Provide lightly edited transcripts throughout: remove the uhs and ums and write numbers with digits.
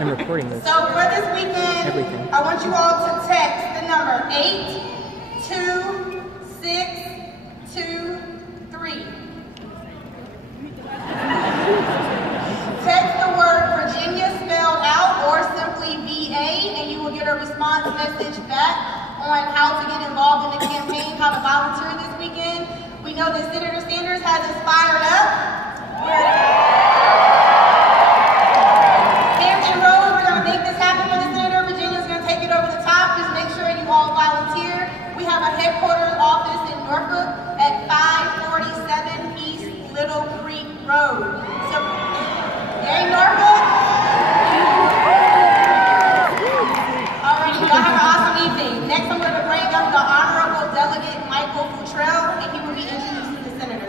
I'm recording this. So for this weekend, I want you all to text the number 82623. Text the word Virginia spelled out or simply VA, and you will get a response message back on how to get involved in the campaign, how to volunteer this weekend. We know that Senator Sanders has us fired up. Hampton Road, we're going to make this happen for the Senator. Virginia's going to take it over the top. Just make sure you all volunteer. We have a headquarters office in Norfolk at 547 East Little Creek Road. So, yay, Norfolk! Alrighty, y'all have an awesome evening. Next, I'm going to bring up the Honorable Delegate Michael Futrell, and he will be introducing the Senator.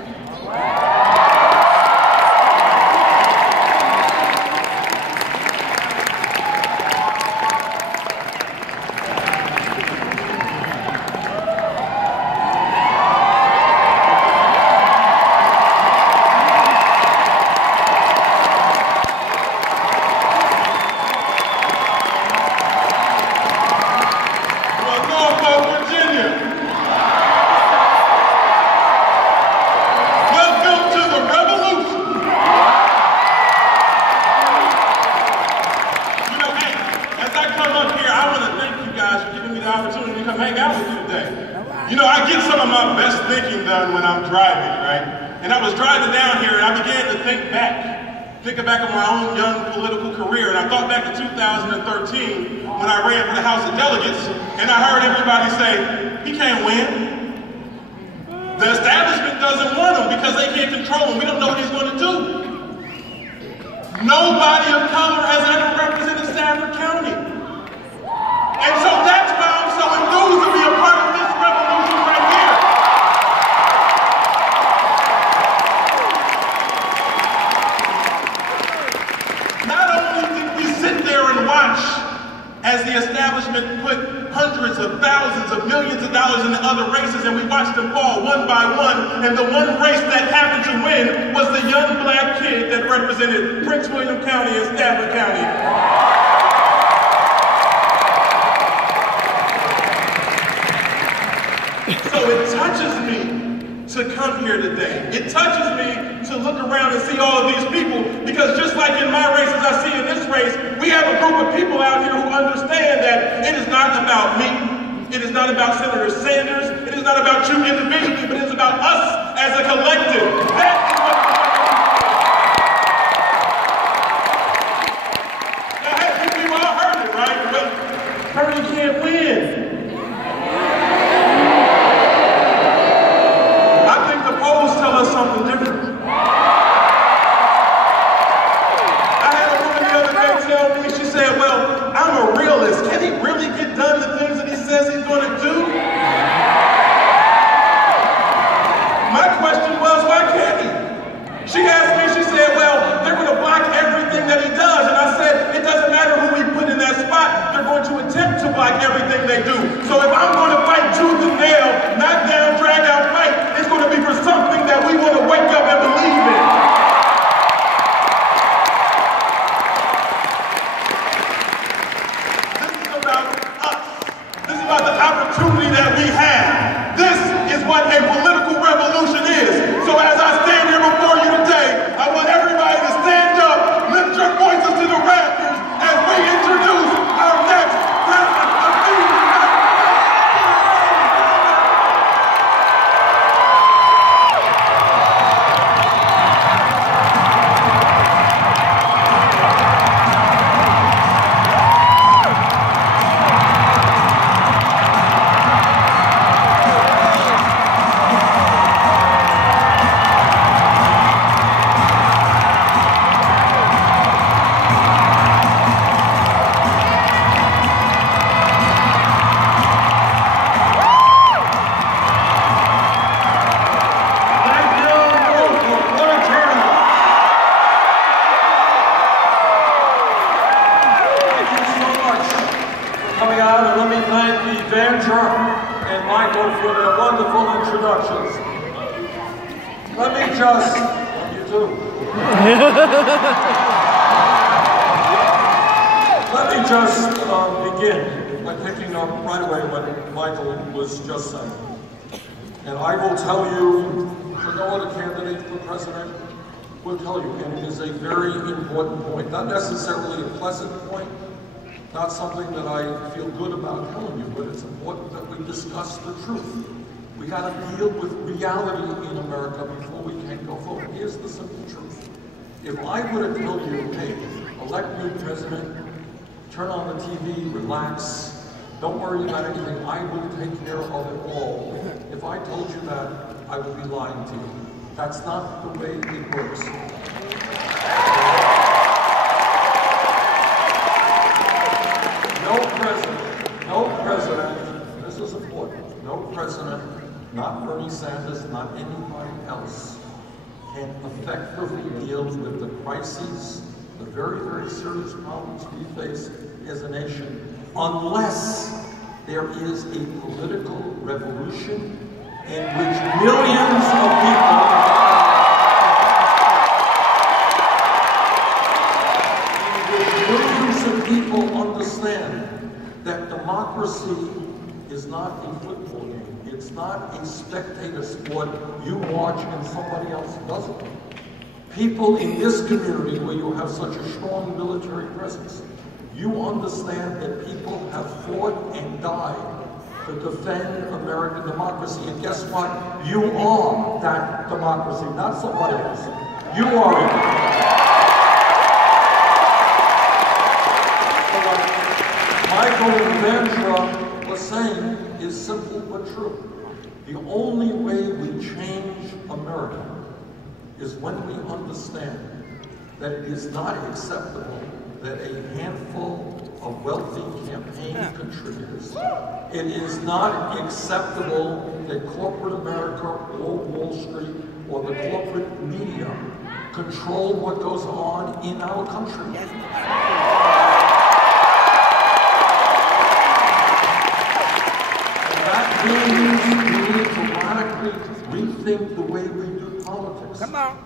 Thinking back on my own young political career, and I thought back to 2013 when I ran for the House of Delegates, and I heard everybody say, he can't win. The establishment doesn't want him because they can't control him. We don't know what he's going to do. Nobody of color has ever represented Stafford County. And so that's why I'm so enthused to be a part of this revolution right here. As the establishment put hundreds of thousands of millions of dollars into other races, and we watched them fall one by one, and the one race that happened to win was the young black kid that represented Prince William County and Stafford County. So it touches me to come here today. It touches me to look around and see all of these people, because just like in my race, as I see in this race, we have a group of people out here who understand that it is not about me. It is not about Senator Sanders. It is not about you individually, but it is about us as a collective. That is what now, hey, people all heard it, right? But Purdy can't win. Polls tell us something different. I had a woman the other day tell me, she said, well, I'm a realist. Can he really get done the things that he says he's going to do? My question was, why can't he? She asked me, she said, well, they're going to block everything that he does. And I said, it doesn't matter who we put in that spot. They're going to attempt to block everything they do. So if I'm going to fight tooth and nail, knock down, drag out, fight, it's going to be for something that we want to wake up and believe in. This is about us. This is about the opportunity that we have. This is what a political revolution is. So as I stand here before you today, I want everybody to stand up, lift your voices to the rafters as we introduce our next president of the United States. And Michael for their wonderful introductions. Let me just, you too. Let me just begin by picking up right away what Michael was just saying. And I will tell you, for no other candidate for president will tell you, and it is a very important point, not necessarily a pleasant point, not something that I feel good about telling you, but it's important that we discuss the truth. We got to deal with reality in America before we can go forward. Here's the simple truth. If I were to tell you, hey, elect me president, turn on the TV, relax, don't worry about anything, I will take care of it all. If I told you that, I would be lying to you. That's not the way it works. No president, this is important, no president, not Bernie Sanders, not anybody else, can effectively deal with the crises, the very, very serious problems we face as a nation, unless there is a political revolution in which millions of people understand that democracy is not a football game. It's not a spectator sport you watch and somebody else doesn't. People in this community where you have such a strong military presence, you understand that people have fought and died to defend American democracy. And guess what? You are that democracy, not somebody else. You are it. Michael Vandra was saying is simple but true. The only way we change America is when we understand that it is not acceptable that a handful of wealthy campaign contributors, it is not acceptable that corporate America or Wall Street or the corporate media control what goes on in our country. We need to radically rethink the way we do politics. Come on.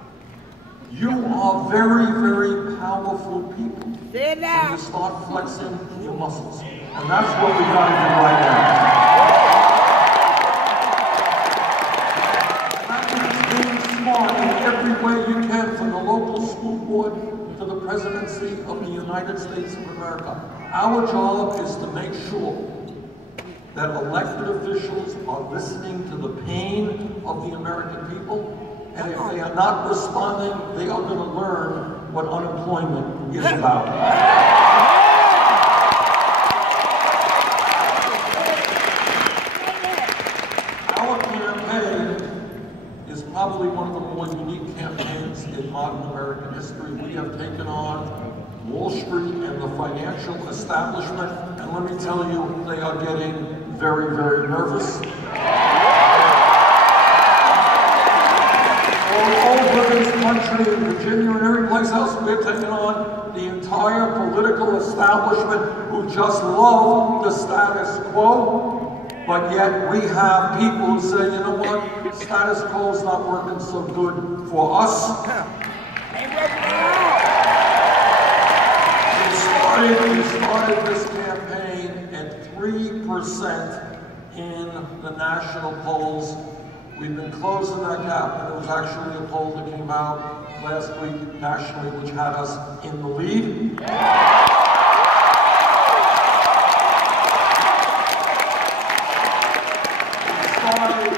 You are very, very powerful people. Say it now. When you start flexing your muscles. And that's what we got to do right now. That means being smart in every way you can, from the local school board to the presidency of the United States of America. Our job is to make sure that elected officials are listening to the pain of the American people, and if they are not responding, they are going to learn what unemployment is about. Our campaign is probably one of the more unique campaigns in modern American history. We have taken on Wall Street and the financial establishment, and let me tell you, they are getting very, very nervous. All over this country, in Virginia and every place else, we're taking on the entire political establishment who just love the status quo, but yet we have people who say, you know what, status quo is not working so good for us. We started this campaign at 3% in the national polls. We've been closing that gap, and it was actually a poll that came out last week nationally, which had us in the lead. We started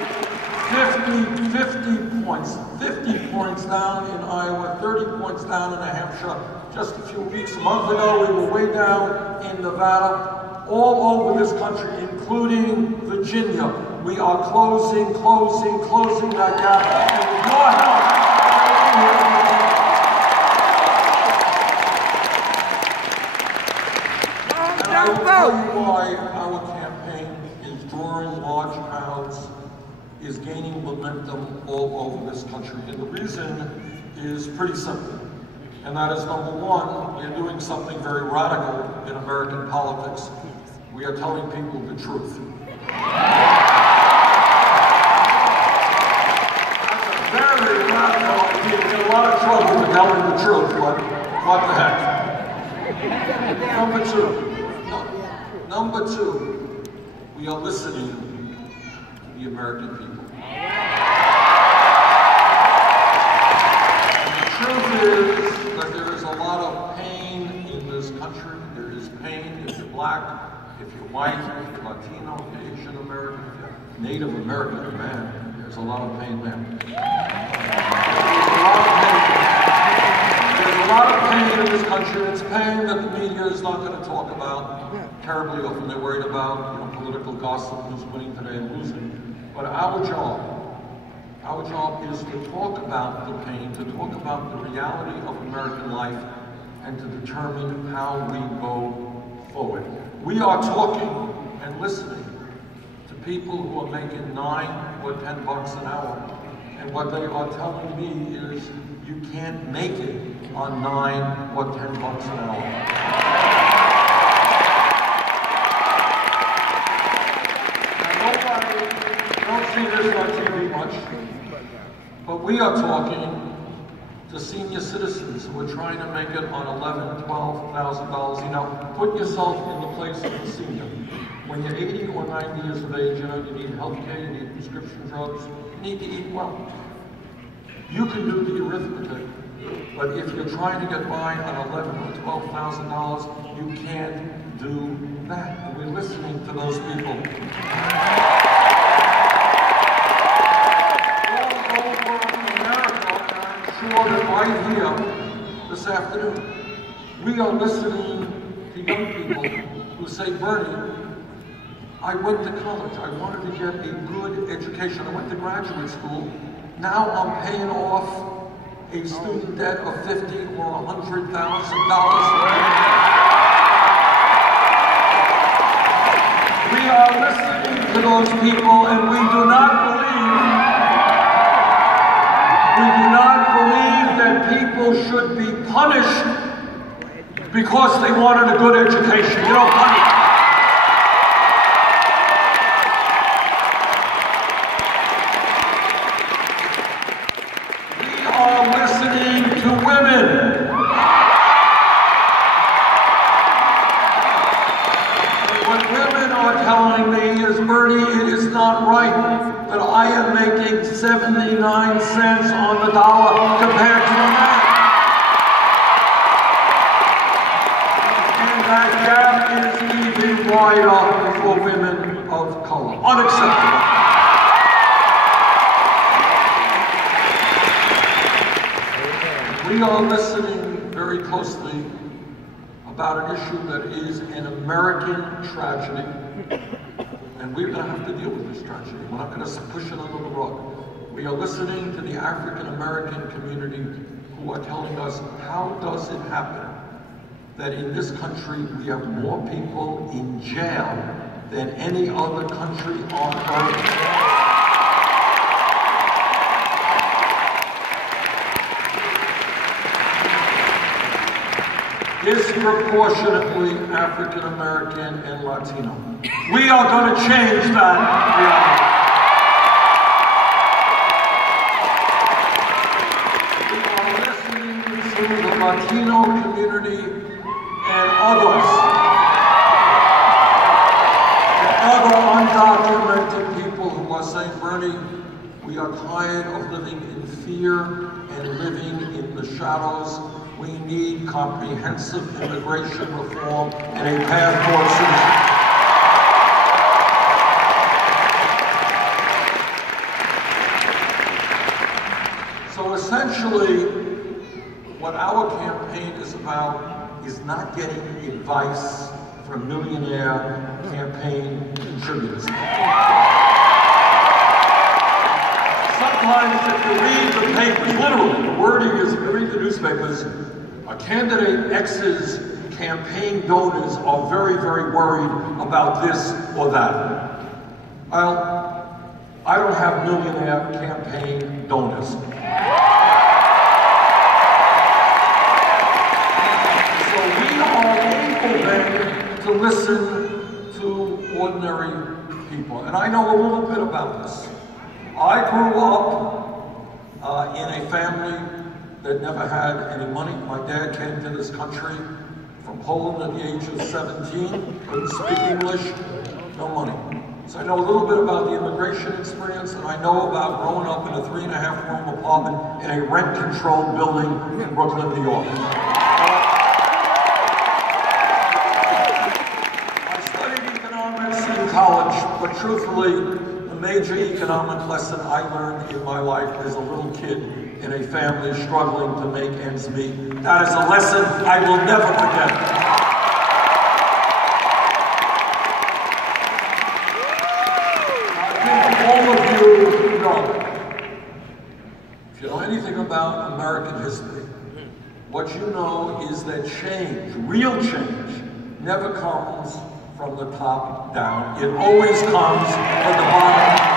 50 points down in Iowa, 30 points down in New Hampshire. Just a few weeks, a month ago, we were way down in Nevada. All over this country, including Virginia, we are closing that gap. And with your help, and I will tell you why our campaign is drawing large crowds, is gaining momentum all over this country. And the reason is pretty simple. And that is, number one, we're doing something very radical in American politics. We are telling people the truth. That's a very radical idea. You get a lot of trouble with telling the truth, but what the heck. Number two, we are listening to the American people. And the truth is that there is a lot of pain in this country. There is pain if you're black, if you're white, if you're Latino, if you're Asian American, if you're Native American, man, there's a lot of pain there. There's a lot of pain in this country. It's pain that the media is not going to talk about terribly often. They're worried about, political gossip, who's winning today and losing. But our job is to talk about the pain, to talk about the reality of American life, and to determine how we go forward. We are talking and listening to people who are making $9 or $10 an hour. And what they are telling me is, you can't make it on $9 or $10 an hour. I don't see this on TV much, but we are talking to senior citizens who are trying to make it on $11,000, $12,000. Put yourself in the place of a senior. When you're 80 or 90 years of age, you need health care, you need prescription drugs, you need to eat well. You can do the arithmetic, but if you're trying to get by on $11,000 or $12,000, you can't do that. And we're listening to those people. All over America, and I'm sure that right here this afternoon, we are listening to young people who say, Bernie, I went to college. I wanted to get a good education. I went to graduate school. Now I'm paying off a student debt of $50,000 or $100,000. We are listening to those people, and we do not believe that people should be punished because they wanted a good education. You don't punish. That I am making 79 cents on the dollar compared to a man. And that gap is even wider for women of color. Unacceptable. We are listening very closely about an issue that is an American tragedy. And we're going to have to deal with this tragedy. We're not going to push it under the rug. We are listening to the African American community who are telling us, how does it happen that in this country we have more people in jail than any other country on earth? Disproportionately African American and Latino. We are going to change that reality. We are listening to the Latino community and others, and other undocumented people who are saying, Bernie, we are tired of living in fear and living in the shadows. We need comprehensive immigration reform and a path towards citizenship. So essentially, what our campaign is about is not getting advice from millionaire campaign contributors. Sometimes if you read the papers, literally, the wording is, if you read the newspapers, candidate X's campaign donors are very, very worried about this or that. Well, I don't have millionaire campaign donors. So we are able then to listen to ordinary people. And I know a little bit about this. I grew up in a family that never had any money. My dad came to this country from Poland at the age of 17, couldn't speak English, no money. So I know a little bit about the immigration experience, and I know about growing up in a 3.5-room apartment in a rent-controlled building in Brooklyn, New York. I studied economics in college, but truthfully, the major economic lesson I learned in my life as a little kid in a family struggling to make ends meet. That is a lesson I will never forget. All of you know, if you know anything about American history, what you know is that change, real change, never comes from the top down. It always comes from the bottom up.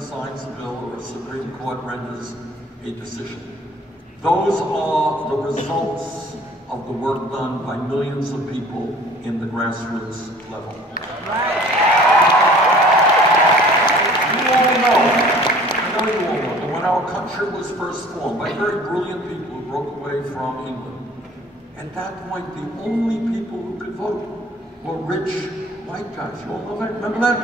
Signs a bill or a Supreme Court renders a decision. Those are the results of the work done by millions of people in the grassroots level. You all know, I know you all know, that when our country was first formed by very brilliant people who broke away from England, at that point the only people who could vote were rich white guys. You all know that? Remember that?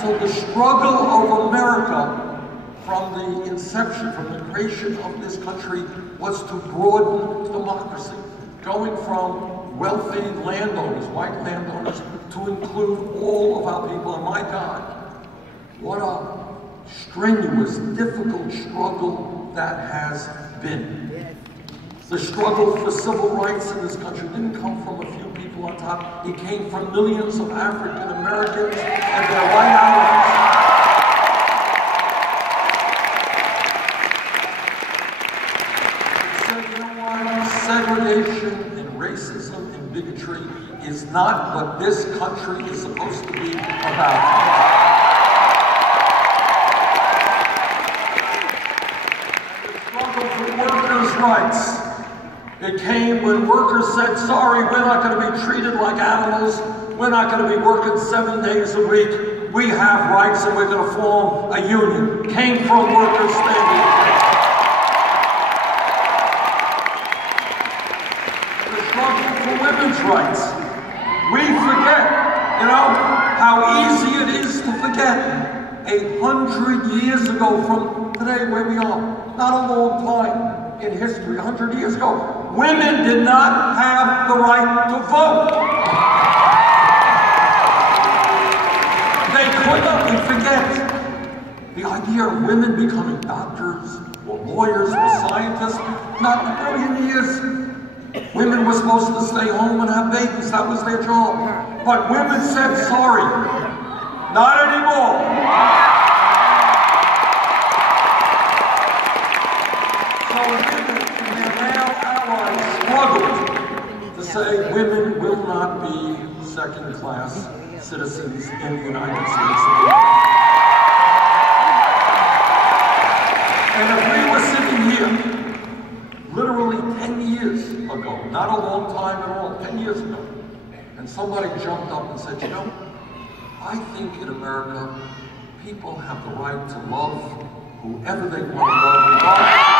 So the struggle of America from the inception, from the creation of this country, was to broaden democracy, going from wealthy landowners, white landowners, to include all of our people. And my God, what a strenuous, difficult struggle that has been. The struggle for civil rights in this country didn't come from a few people on top. It came from millions of African Americans and their white allies. They said, you know what? Segregation and racism and bigotry is not what this country is supposed to be about. The struggle for workers' rights. It came when workers said, sorry, we're not going to be treated like animals. We're not going to be working 7 days a week. We have rights and we're going to form a union. Came from workers standing up. The struggle for women's rights. We forget, you know, how easy it is to forget. 100 years ago from today where we are, not a long time in history, 100 years ago, women did not have the right to vote. They could not, we forget. The idea of women becoming doctors, or lawyers, or scientists, not in a million years. Women were supposed to stay home and have babies, that was their job. But women said, sorry, not anymore. To say women will not be second-class citizens in the United States. And if we were sitting here literally 10 years ago, not a long time at all, 10 years ago, and somebody jumped up and said, you know, I think in America, people have the right to love whoever they want to love.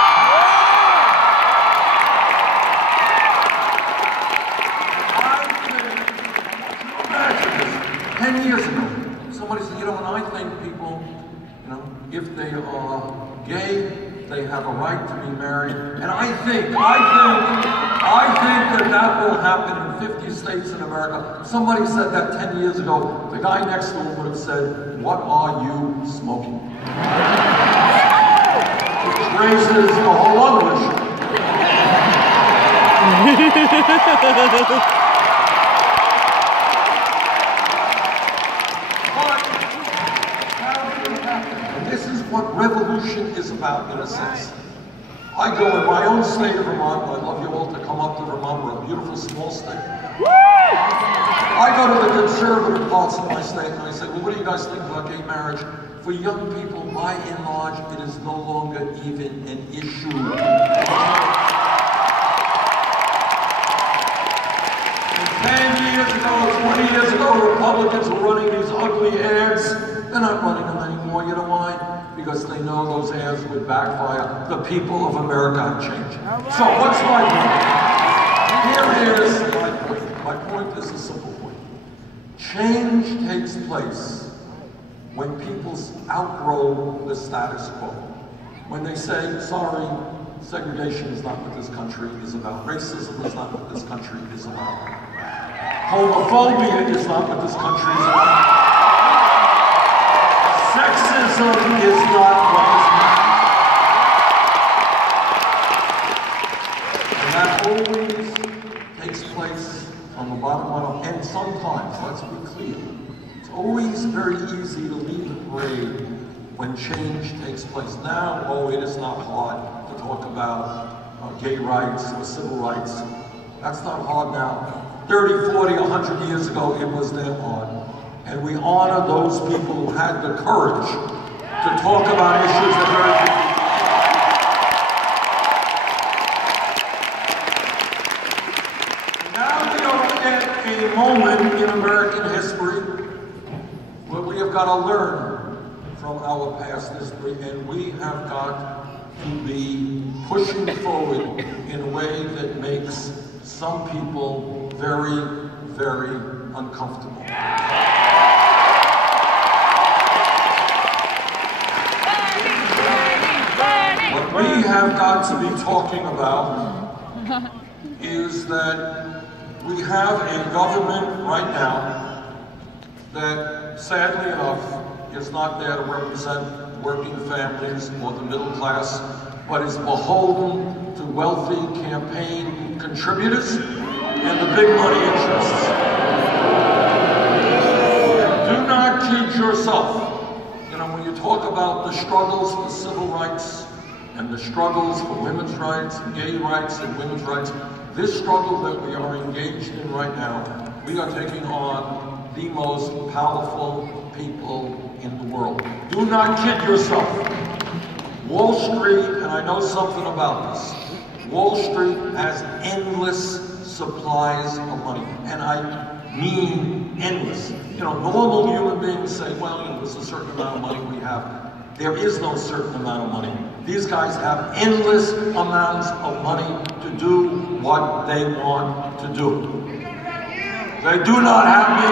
10 years ago, somebody said, you know, and I think people, you know, if they are gay, they have a right to be married. And I think that will happen in 50 states in America. Somebody said that 10 years ago. The guy next to him would have said, what are you smoking? Which raises a whole other issue. What revolution is about, in a sense. I go in my own state of Vermont. I love you all to come up to Vermont. We're a beautiful small state. I go to the conservative parts of my state and I say, well, what do you guys think about gay marriage? For young people, by and large, it is no longer even an issue. years ago, 20 years ago, Republicans were running these ugly ads. They're not running them anymore. You know why? Because they know those ads would backfire. The people of America have changed. So what's my point? Here is my point. My point is a simple point. Change takes place when people outgrow the status quo. When they say, sorry, segregation is not what this country is about. Racism is not what this country is about. Homophobia is not what this country is about. Sexism is not what this country is about. And that always takes place on the bottom line. And sometimes, let's be clear, it's always very easy to lead the parade when change takes place. Now, oh, it is not hard to talk about gay rights or civil rights. That's not hard now. 30, 40, 100 years ago, it was damn hard. And we honor those people who had the courage to talk about issues that very few people. Now we are at a moment in American history where we have got to learn from our past history, and we have got to be pushing forward in a way that makes some people very, very uncomfortable. What we have got to be talking about is that we have a government right now that, sadly enough, is not there to represent working families or the middle class, but is beholden to wealthy campaign contributors and the big money interests. Do not kid yourself. You know, when you talk about the struggles for civil rights and the struggles for women's rights and gay rights and women's rights, this struggle that we are engaged in right now, we are taking on the most powerful people in the world. Do not kid yourself. Wall Street, and I know something about this, Wall Street has endless supplies of money, and I mean endless. You know, normal human beings say, well, you know, there's a certain amount of money we have. There is no certain amount of money. These guys have endless amounts of money to do what they want to do. They do not have me.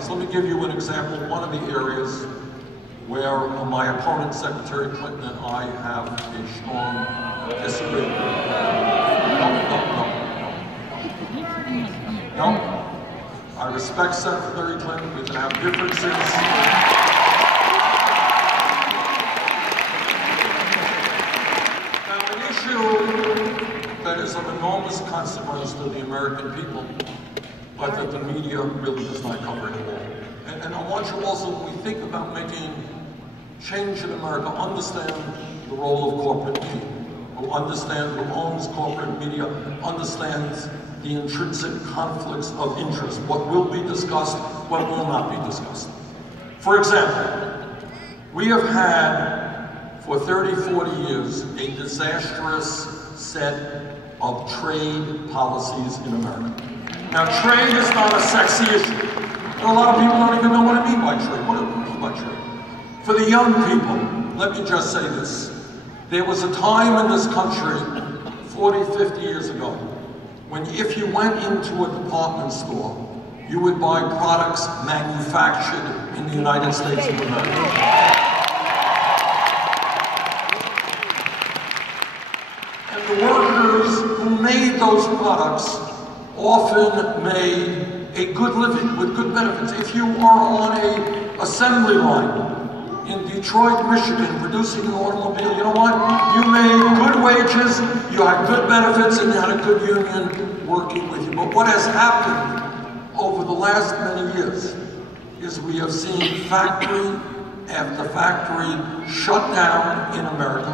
So let me give you an example. One of the areas where my opponent, Secretary Clinton, and I have a strong disagreement. No. I respect Secretary Clinton. We can have differences. Now, an issue that is of enormous consequence to the American people, but that the media really does not cover anymore. And I want you also, when we think about making change in America, understand the role of corporate media, who understand who owns corporate media, understands the intrinsic conflicts of interest, what will be discussed, what will not be discussed. For example, we have had, for 30, 40 years, a disastrous set of trade policies in America. Now, trade is not a sexy issue. And a lot of people don't even know what I mean by trade. What do I mean by trade? For the young people, let me just say this. There was a time in this country, 40, 50 years ago, when if you went into a department store, you would buy products manufactured in the United States of America. And the workers who made those products often made a good living with good benefits. If you are on an assembly line in Detroit, Michigan, producing an automobile, you know what? You made good wages, you had good benefits, and you had a good union working with you. But what has happened over the last many years is we have seen factory after factory shut down in America.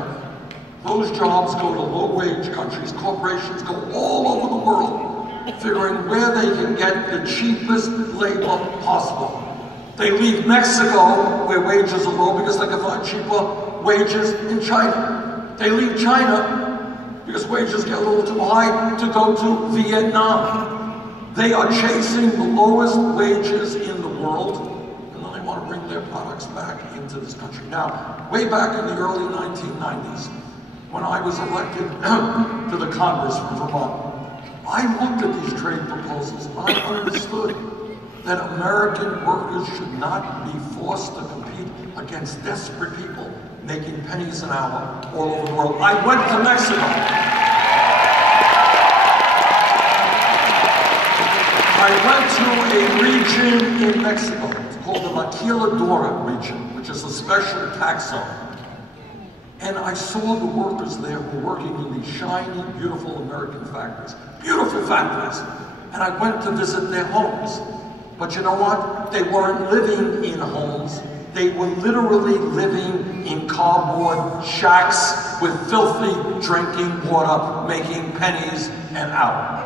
Those jobs go to low-wage countries. Corporations go all over the world, figuring where they can get the cheapest labor possible. They leave Mexico, where wages are low, because they can find cheaper wages in China. They leave China because wages get a little too high to go to Vietnam. They are chasing the lowest wages in the world, and then they want to bring their products back into this country. Now, way back in the early 1990s, when I was elected to the Congress from Vermont, I looked at these trade proposals and I understood that American workers should not be forced to compete against desperate people making pennies an hour all over the world. I went to Mexico. I went to a region in Mexico. It's called the Maquiladora region, which is a special tax zone. And I saw the workers there who were working in these shiny, beautiful American factories. Beautiful factories. And I went to visit their homes. But you know what? They weren't living in homes. They were literally living in cardboard shacks with filthy drinking water, making pennies an hour.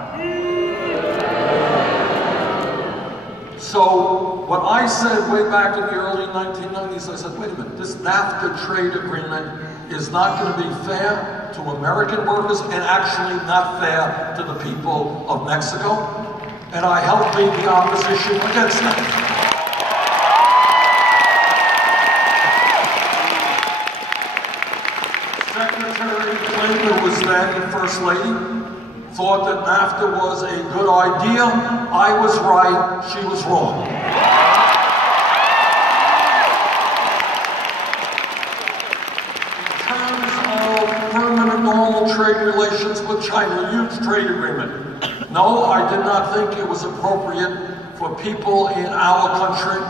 So what I said way back in the early 1990s, I said, wait a minute, this NAFTA trade agreement is not going to be fair to American workers and actually not fair to the people of Mexico. And I helped lead the opposition against that. Secretary Clinton, who was then First Lady, thought that NAFTA was a good idea. I was right, she was wrong. Normal trade relations with China, a huge trade agreement. No, I did not think it was appropriate for people in our country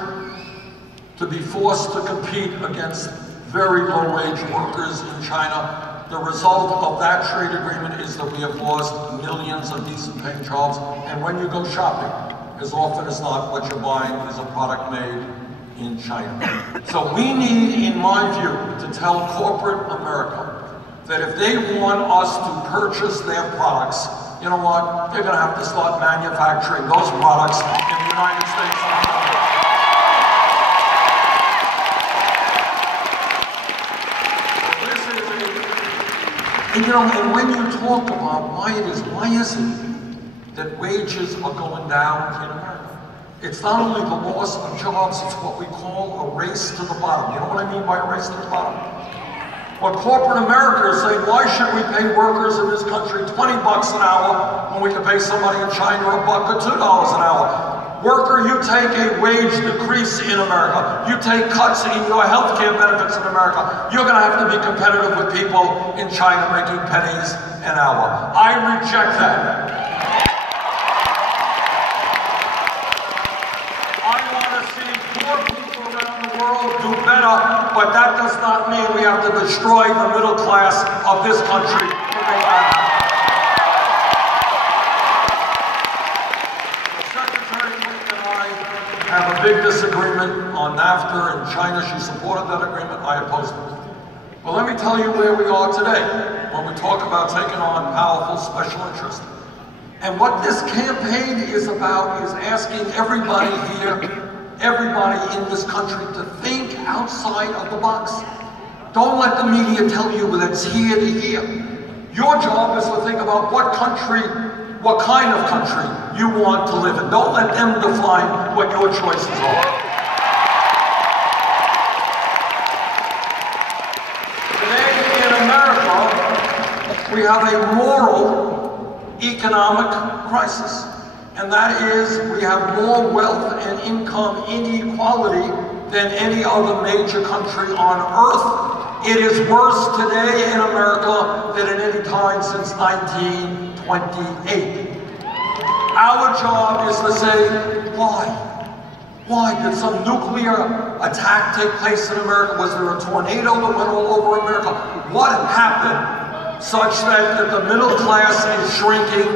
to be forced to compete against very low-wage workers in China. The result of that trade agreement is that we have lost millions of decent-paying jobs. And when you go shopping, as often as not, what you're buying is a product made in China. So we need, in my view, to tell corporate America that if they want us to purchase their products, you know what? They're going to have to start manufacturing those products in the United States of America. This is and you know, and when you talk about why is it that wages are going down in America? It's not only the loss of jobs, it's what we call a race to the bottom. You know what I mean by a race to the bottom? Well, corporate America is saying, why should we pay workers in this country $20 an hour when we can pay somebody in China $1 or $2 an hour? Worker, you take a wage decrease in America. You take cuts in your health care benefits in America. You're going to have to be competitive with people in China making pennies an hour. I reject that. I want to see poor people around the world do better, but that does not mean we have to destroy the middle class of this country to make that happen. Secretary Clinton and I have a big disagreement on NAFTA, and China, she supported that agreement, I opposed it. But let me tell you where we are today when we talk about taking on powerful special interests. And what this campaign is about is asking everybody here, everybody in this country to think outside of the box. Don't let the media tell you that it's here to here. Your job is to think about what country, what kind of country you want to live in. Don't let them define what your choices are. Today in America, we have a moral economic crisis. And that is, we have more wealth and income inequality than any other major country on earth. It is worse today in America than at any time since 1928. Our job is to say, why? Why did some nuclear attack take place in America? Was there a tornado that went all over America? What happened such that the middle class is shrinking?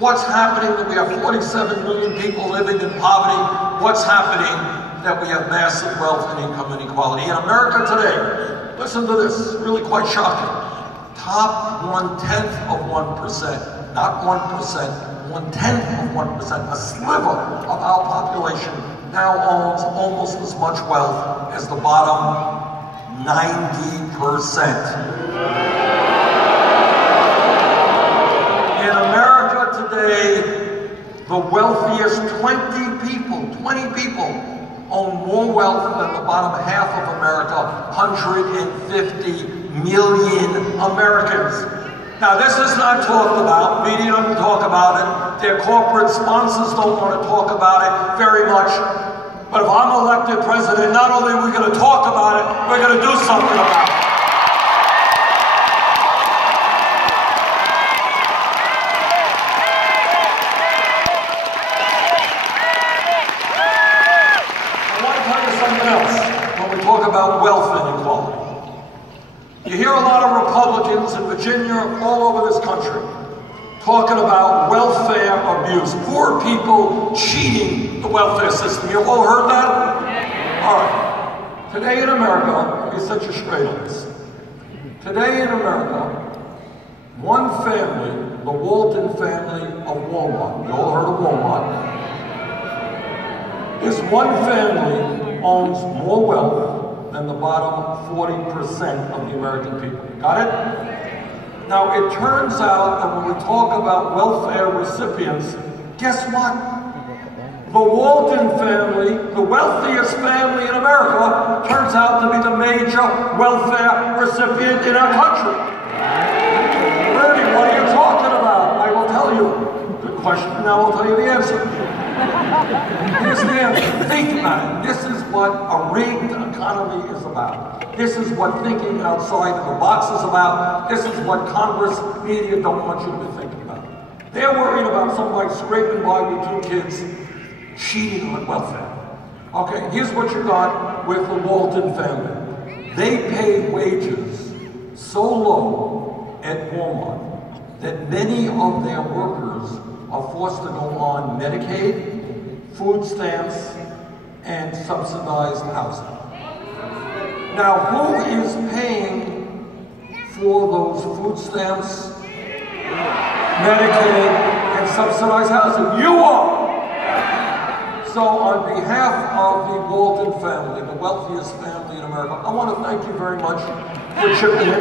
What's happening that we have 47 million people living in poverty? What's happening that we have massive wealth and income inequality? In America today, listen to this, really quite shocking. Top 1/10 of 1%, not 1%, 1/10 of 1%, a sliver of our population now owns almost as much wealth as the bottom 90%. In America today, the wealthiest 20 people own more wealth than the bottom half of America, 150 million Americans. Now, this is not talked about. Media doesn't talk about it. Their corporate sponsors don't want to talk about it very much. But if I'm elected president, not only are we going to talk about it, we're going to do something about it. I want to tell you something else when we talk about wealth inequality. You hear a lot of Republicans in Virginia, all over this country, talking about welfare abuse, poor people cheating the welfare system. You all heard that? All right. Today in America, let me set you straight on this. Today in America, one family, the Walton family of Walmart, you all heard of Walmart, this one family owns more wealth than the bottom 40% of the American people. Got it? Now, it turns out that when we talk about welfare recipients, guess what? The Walton family, the wealthiest family in America, turns out to be the major welfare recipient in our country. Bernie, what are you talking about? I will tell you. Good question. Now I'll tell you the answer. Here's the answer. Think about it. This is what a rigged economy is about. This is what thinking outside of the box is about. This is what Congress, media don't want you to be thinking about. They're worried about somebody scraping by with 2 kids, cheating on welfare. Okay, here's what you got with the Walton family. They pay wages so low at Walmart that many of their workers are forced to go on Medicaid, food stamps, and subsidized housing. Now, who is paying for those food stamps, Medicaid, and subsidized housing? You are! So on behalf of the Walton family, the wealthiest family in America, I want to thank you very much for chipping in,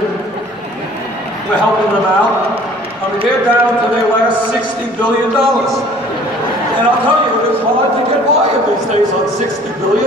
for helping them out. I mean, they're down to their last $60 billion. And I'll tell you, it's hard to get by in these days on $60 billion.